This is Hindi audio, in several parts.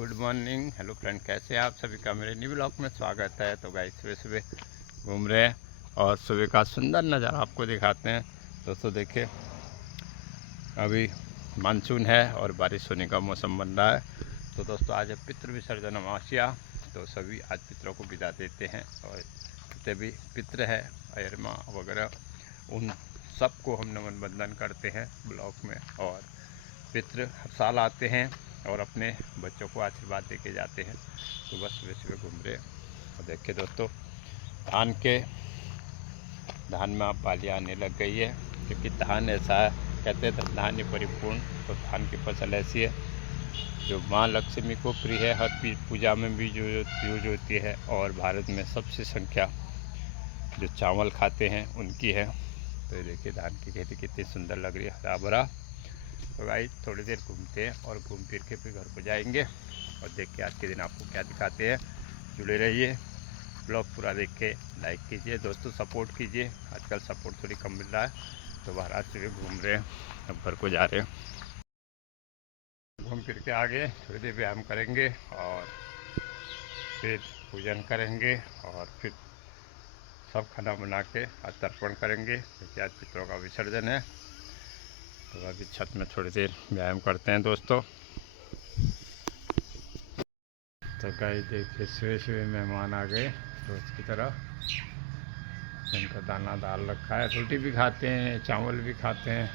गुड मॉर्निंग, हेलो फ्रेंड, कैसे हैं आप सभी का मेरे न्यू ब्लॉग में स्वागत है। तो गाइस सुबह सुबह घूम रहे हैं और सुबह का सुंदर नज़ारा आपको दिखाते हैं। दोस्तों देखिए, अभी मानसून है और बारिश होने का मौसम बन रहा है। तो दोस्तों आज है पितृ विसर्जन अमावस्या, तो सभी आज पितरों को विदा देते हैं और जितने भी पितृ है अयरमा वगैरह उन सबको हम नमन बंदन करते हैं ब्लॉग में। और पितृ हर साल आते हैं और अपने बच्चों को आशीर्वाद दे के जाते हैं। तो बस सुबह सुबह घूम रहे और देखिए दोस्तों, धान में अब बालियाँ आने लग गई है, क्योंकि धान ऐसा है, कहते हैं धान्य परिपूर्ण। तो धान की फसल ऐसी है जो माँ लक्ष्मी को प्रिय है, हर पूजा में भी जो यूज होती है। और भारत में सबसे संख्या जो चावल खाते हैं उनकी है। तो ये देखिए धान की खेती कितनी सुंदर लग रही है, हरा भरा। तो भाई थोड़ी देर घूमते हैं और घूम फिर के फिर घर को जाएंगे और देख के आज के दिन आपको क्या दिखाते हैं। जुड़े रहिए, ब्लॉग पूरा देख के लाइक कीजिए। दोस्तों सपोर्ट कीजिए, आजकल सपोर्ट थोड़ी कम मिल रहा है। तो बाहर आज सुबह घूम रहे हैं, अब घर को जा रहे हैं। घूम फिर के आगे थोड़ी देर व्यायाम करेंगे और फिर पूजन करेंगे और फिर सब खाना बना के आज तर्पण करेंगे, क्योंकि आज पितरों का विसर्जन है। तो अभी छत में थोड़ी देर व्यायाम करते हैं दोस्तों। तो गाइस देखिए, सुबह सुबह मेहमान आ गए रोज की तरह। इनका दाना दाल रखा है, रोटी भी खाते हैं, चावल भी खाते हैं।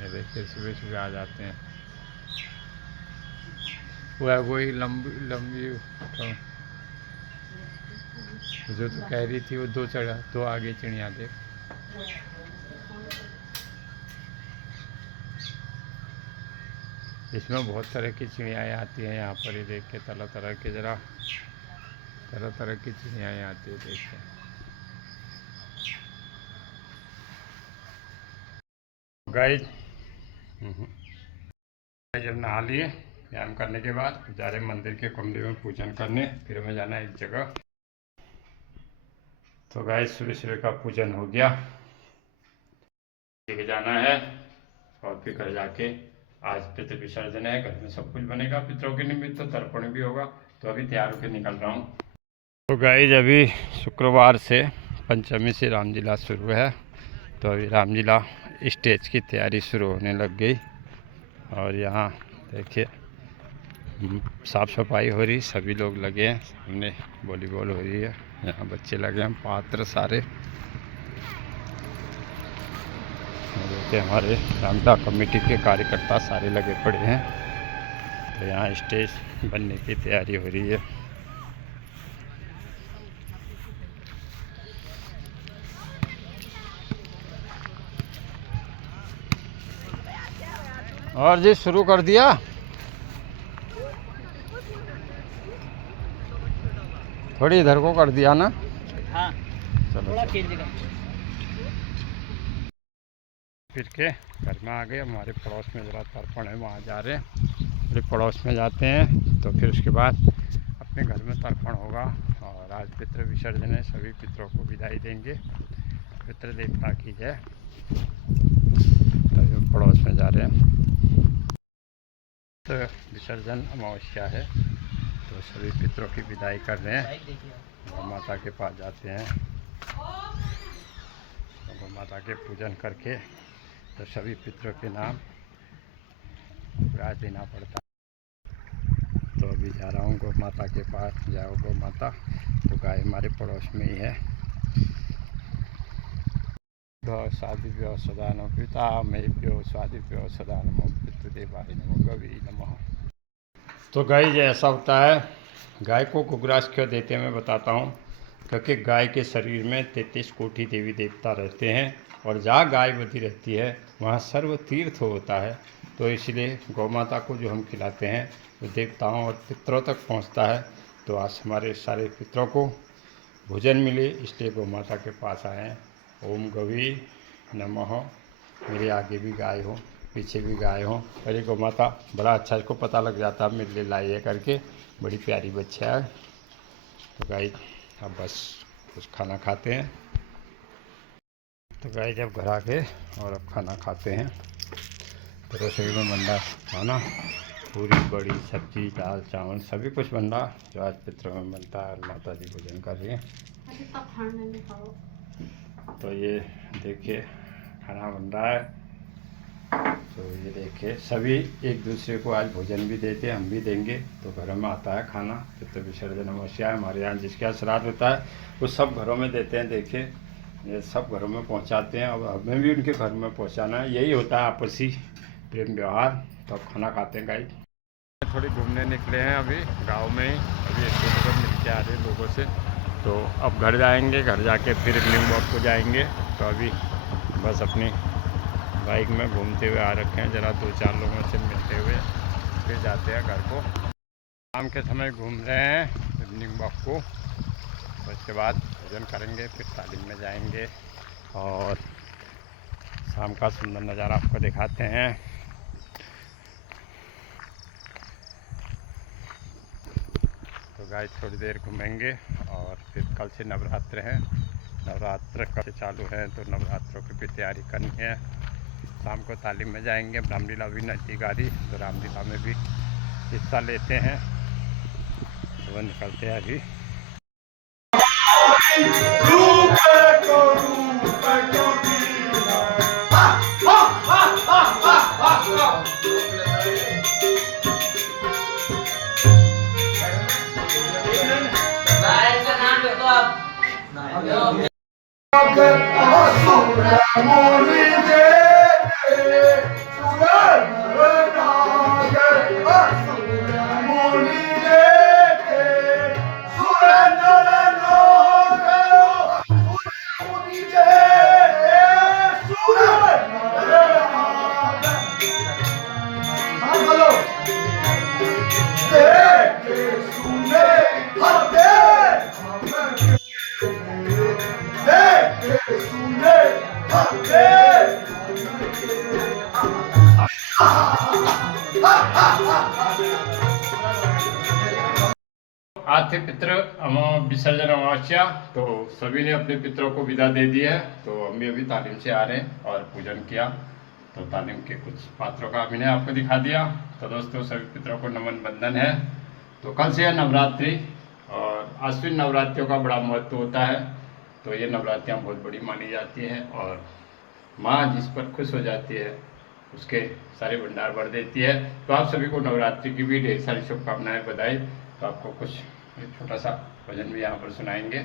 ये देखिए सुबह सुबह आ जाते हैं। वही लंबी लंबी जो तो कह रही थी वो दो आगे चिड़िया देख। इसमें बहुत तरह की चिड़ियाएँ आती हैं यहाँ पर। ही देख के तरह तरह की चिड़ियाएँ आती है, देखिए। गाइस जब नहा लिए, व्यायाम करने के बाद जा रहे मंदिर के कमरे में पूजन करने। फिर हमें जाना है एक जगह। तो गाइस सुबह सुबह का पूजन हो गया, लेके जाना है और फिर घर जाके आज पितृ विसर्जन है। घर में सब कुछ बनेगा पितरों के निमित्त, तो तर्पण भी होगा। तो अभी तैयार होकर निकल रहा हूँ। तो गाइस अभी शुक्रवार से पंचमी से रामलीला शुरू है। तो अभी रामलीला स्टेज की तैयारी शुरू होने लग गई और यहाँ देखिए साफ सफाई हो रही, सभी लोग लगे हैं। सामने वॉलीबॉल हो रही है, यहाँ बच्चे लगे हैं, पात्र सारे। देखिए हमारे रामलीला कमेटी के कार्यकर्ता सारे लगे पड़े हैं। तो यहाँ स्टेज बनने की तैयारी हो रही है। और जी शुरू कर दिया। थोड़ी इधर को कर दिया ना। हाँ चलो थोड़ा खींच देगा। फिर के घर में आ गए। हमारे पड़ोस में ज़रा तर्पण है, वहाँ जा रहे हैं। फिर पड़ोस में जाते हैं तो फिर उसके बाद अपने घर में तर्पण होगा। और आज पितृ विसर्जन है, सभी पितरों को विदाई देंगे। पितृ देवता की जय। तो पड़ोस में जा रहे हैं। तो विसर्जन अमावस्या है, तो सभी पितरों की विदाई कर रहे हैं। गौ माता के पास जाते हैं, गौ माता के पूजन करके तो सभी पितरों के नाम राज देना पड़ता है। तो अभी जा रहा हूँ गौ माता के पास। जाओ गौ माता। तो गाय हमारे पड़ोस में ही है। स्वादिभ्यो सदा नमो पिता मेभ्यो स्वादिभ्यो सदा नमो पितृदेवाय नमो गवी नमः। तो गाय ऐसा होता है, गाय को गोग्रास क्यों देते हैं मैं बताता हूँ। क्योंकि गाय के शरीर में 33 कोटि देवी देवता रहते हैं और जहाँ गाय बधी रहती है वहाँ सर्व तीर्थ होता है। तो इसलिए गौ माता को जो हम खिलाते हैं वो देवताओं और पितरों तक पहुँचता है। तो आज हमारे सारे पितरों को भोजन मिले, इसलिए गौ माता के पास आए हैं। ओम गवी नमः। मेरे आगे भी गाय हो, पीछे भी गाय हो। अरे गौ माता बड़ा अच्छा, इसको पता लग जाता है मेरे लिए लाई है करके। बड़ी प्यारी बच्चा है। तो गाय अब बस कुछ खाना खाते हैं। तो गाय जब घर आ गए और अब खाना खाते हैं। तो रसोई में बन रहा खाना। पूरी बड़ी सब्जी दाल चावल सभी कुछ बन रहा जो आज पितरों में बनता है। माता जी भोजन कर रही हैं। तो ये देखिए खाना बन रहा है। तो ये देखिए सभी एक दूसरे को आज भोजन भी देते हैं, हम भी देंगे। तो घरों में आता है खाना पितृ विसर्जन अमावस्या हमारे यहाँ जिसके यहाँ श्राद्ध होता है वो सब घरों में देते हैं। देखिए ये सब घरों में पहुँचाते हैं और हमें भी उनके घर में पहुँचाना है। यही होता है आपसी प्रेम व्यवहार। तो अब खाना खाते हैं गाइस। थोड़ी घूमने निकले हैं अभी गांव में ही। अभी एक दूसरे को मिल के आ रहे हैं लोगों से। तो अब घर जाएंगे, घर जाके फिर इवनिंग वॉक को जाएंगे। तो अभी बस अपनी बाइक में घूमते हुए आ रखे हैं, ज़रा 2-4 लोगों से मिलते हुए फिर जाते हैं घर को। शाम के समय घूम रहे हैं इवनिंग वॉक को। तो उसके बाद भोजन करेंगे, फिर तालीम में जाएंगे और शाम का सुंदर नज़ारा आपको दिखाते हैं। तो गाइस थोड़ी देर घूमेंगे और फिर कल से नवरात्र हैं। नवरात्र कल से चालू है तो नवरात्रों की भी तैयारी करनी है। शाम को तालीम में जाएंगे। रामलीला भी नज़दीक आ रही तो रामलीला में भी हिस्सा लेते हैं। तो वह निकलते हैं अभी। आज थे पितृ विसर्जन अमावस्या। तो सभी ने अपने पितरों को विदा दे दी है। तो हम भी अभी तालीम से आ रहे हैं और पूजन किया। तो तालीम के कुछ पात्रों का अभिनय आपको दिखा दिया। तो दोस्तों सभी पितरों को नमन बंदन है। तो कल से है नवरात्रि और आश्विन नवरात्रियों का बड़ा महत्व होता है। तो ये नवरात्रियाँ बहुत बड़ी मानी जाती हैं और माँ जिस पर खुश हो जाती है उसके सारे भंडार भर देती है। तो आप सभी को नवरात्रि की भी ढेर सारी शुभकामनाएं, बधाई। तो आपको कुछ एक छोटा सा भजन भी यहाँ पर सुनाएंगे।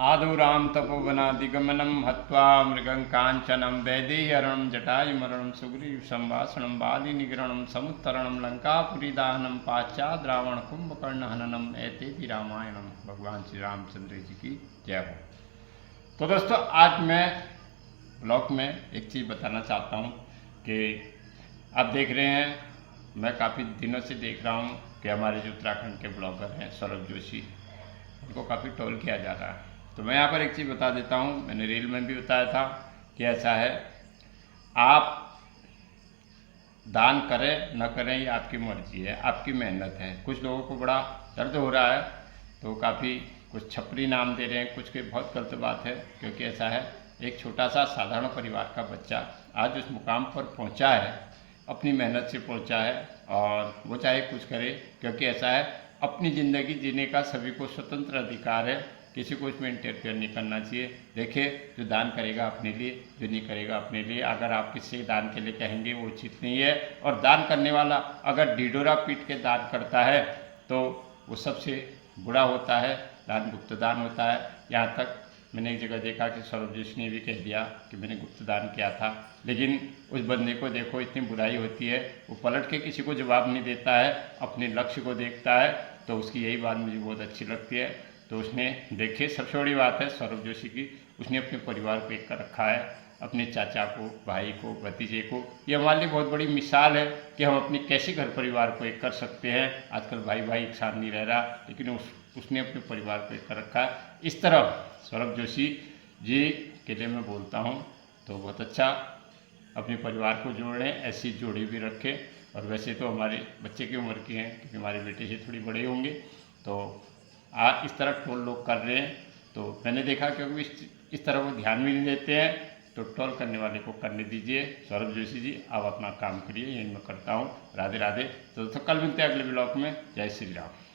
आदुराम तपोवनादिगमनम हत्वा मृगं कांचनम वैदेहरणं जटायुमरणं सुग्रीव संवासणं बाली निग्रणं समुत्तरणं लंकापुरी दाहनम पाश्चाद रावण कुंभकर्ण हननम एतेति रामायणम। भगवान श्री रामचंद्र जी की जय हो। तो दोस्तों आज मैं ब्लॉग में एक चीज़ बताना चाहता हूँ कि आप देख रहे हैं, मैं काफ़ी दिनों से देख रहा हूँ कि हमारे जो उत्तराखंड के ब्लॉगर हैं सौरभ जोशी, उनको काफ़ी ट्रोल किया जा रहा है। तो मैं यहाँ पर एक चीज़ बता देता हूँ, मैंने रील में भी बताया था कि ऐसा है, आप दान करें न करें ये आपकी मर्जी है, आपकी मेहनत है। कुछ लोगों को बड़ा दर्द हो रहा है तो काफ़ी कुछ छपरी नाम दे रहे हैं, कुछ के बहुत गलत बात है। क्योंकि ऐसा है, एक छोटा सा साधारण परिवार का बच्चा आज उस मुकाम पर पहुंचा है, अपनी मेहनत से पहुंचा है और वो चाहे कुछ करे। क्योंकि ऐसा है, अपनी ज़िंदगी जीने का सभी को स्वतंत्र अधिकार है, किसी को इसमें इंटरफेयर नहीं करना चाहिए। देखिए जो दान करेगा अपने लिए, जो नहीं करेगा अपने लिए। अगर आप किसी दान के लिए कहेंगे वो उचित नहीं है। और दान करने वाला अगर ढिढोरा पीट के दान करता है तो वो सबसे बुरा होता है, दान गुप्त दान होता है। यहाँ तक मैंने एक जगह देखा कि सौरभ जोशी ने भी कह दिया कि मैंने गुप्त दान किया था। लेकिन उस बंदे को देखो, इतनी बुराई होती है, वो पलट के किसी को जवाब नहीं देता है, अपने लक्ष्य को देखता है। तो उसकी यही बात मुझे बहुत अच्छी लगती है। तो उसने देखिए, सबसे बड़ी बात है सौरभ जोशी की, उसने अपने परिवार को एक कर रखा है, अपने चाचा को, भाई को, भतीजे को। ये हमारे लिए बहुत बड़ी मिसाल है कि हम अपने कैसे घर परिवार को एक कर सकते हैं। आजकल भाई भाई एक साथ नहीं रह रहा, लेकिन उसने अपने परिवार को एक कर रखा है। इस तरह सौरभ जोशी जी के लिए मैं बोलता हूँ तो बहुत अच्छा, अपने परिवार को जोड़ लें, ऐसी जोड़ी भी रखें। और वैसे तो हमारे बच्चे की उम्र के हैं, क्योंकि हमारे बेटे से थोड़ी बड़े होंगे। तो इस तरह ट्रोल लोग कर रहे हैं तो मैंने देखा, क्योंकि इस तरह वो ध्यान भी नहीं देते हैं तो टॉल करने वाले को करने दीजिए। सौरभ जोशी जी, आप अपना काम करिए, यही मैं करता हूँ। राधे राधे। तो कल मिलते हैं अगले ब्लॉग में। जय श्री राम।